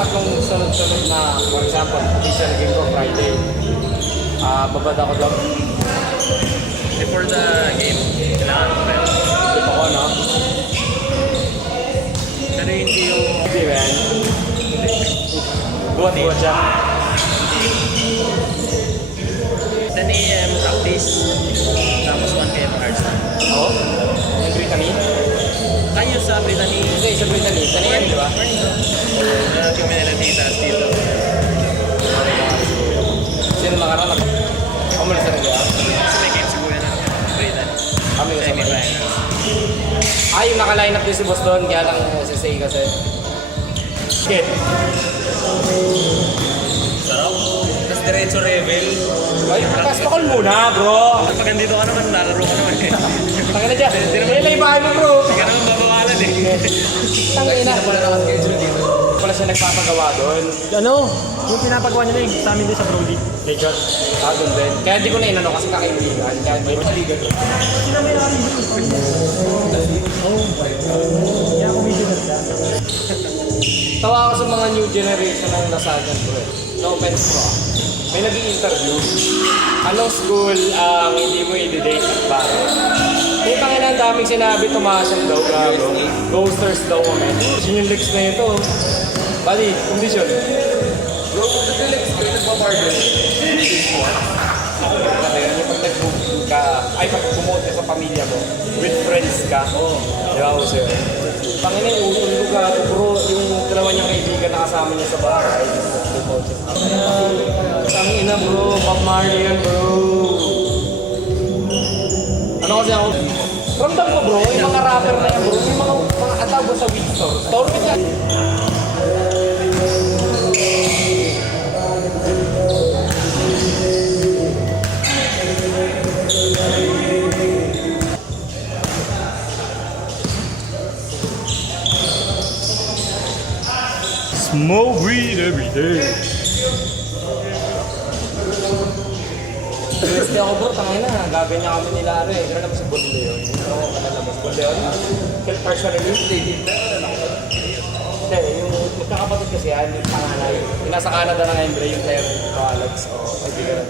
tatlong sunod-sunod na, for example, official game ko Friday. Babad ako doon. Before the game, kailangan mo rin. Dito ko, no? Pero hindi yung... Hindi, man. Buwan-buwan siya. 10 a.m. practice. Tapos 1 p.m. hardstand. Oo? Yung Brittany? Tayo sa Brittany. Hindi, sa Brittany. Taniyan, di ba? Community titas dito. Sino nakaraan? Ako mula sa nagawa. Kasi may game siguro na Brittany. Kami Sa kasama. semifinals. Yung naka-line up din si Boss doon, kaya lang SSA kasi. Shit. Sarap. Tapos diretso revel. Ay, fast call muna, bro. Pag nandito ka naman, lalaro ka naman eh. Tangin na dyan. Kaya lang ibahan mo, bro. Hindi ka naman babawalan eh. Tangin na. Wala siya nagpapagawa doon. Ano? Yung pinapagawa niya na yung sa amin din sa Brody. Legion. Doon din. Kaya di ko na inano kasi kakaibigan. Kaya di ko maligan doon. Kaya ako video na siya. Tawa ako sa mga new generation ng Lasagan, bro. No offense, bro. May nag-i-interview. Anong school ang hindi mo i-date at para? Kung tangin ang daming sinabi, tumasok daw, gago. Ghosters daw kami. Yung legs na ito. Bali, kondisyon. Bro, kung sa legs ko, nagpa-margin. Kasi yung pag nag-book ka, ay pag bumuot ka sa pamilya mo, with friends ka, di ba, Jose? Pangina yung utol ko ka, bro, yung dalawa niyang kaibigan na kasama niya sa bahay. Tangina, bro, Bob Marley yan, bro. Ano kasi ako? Ramdam ko, bro, yung mga rapper na yan, bro, yung mga atago sa weed store. Store ka. Smoke weed every day. Pwede ako, bro, tangina, gagawin niya kami nila, ano eh. Gano'n naman si Bon Leon. Ano ko nalalabas? Bon Leon? Personally, hindi, yung magkakapatid kasi yan, yung panganay. Yung nasa Canada na ngayon, bro, yung player ng Alex. O, kaibigan.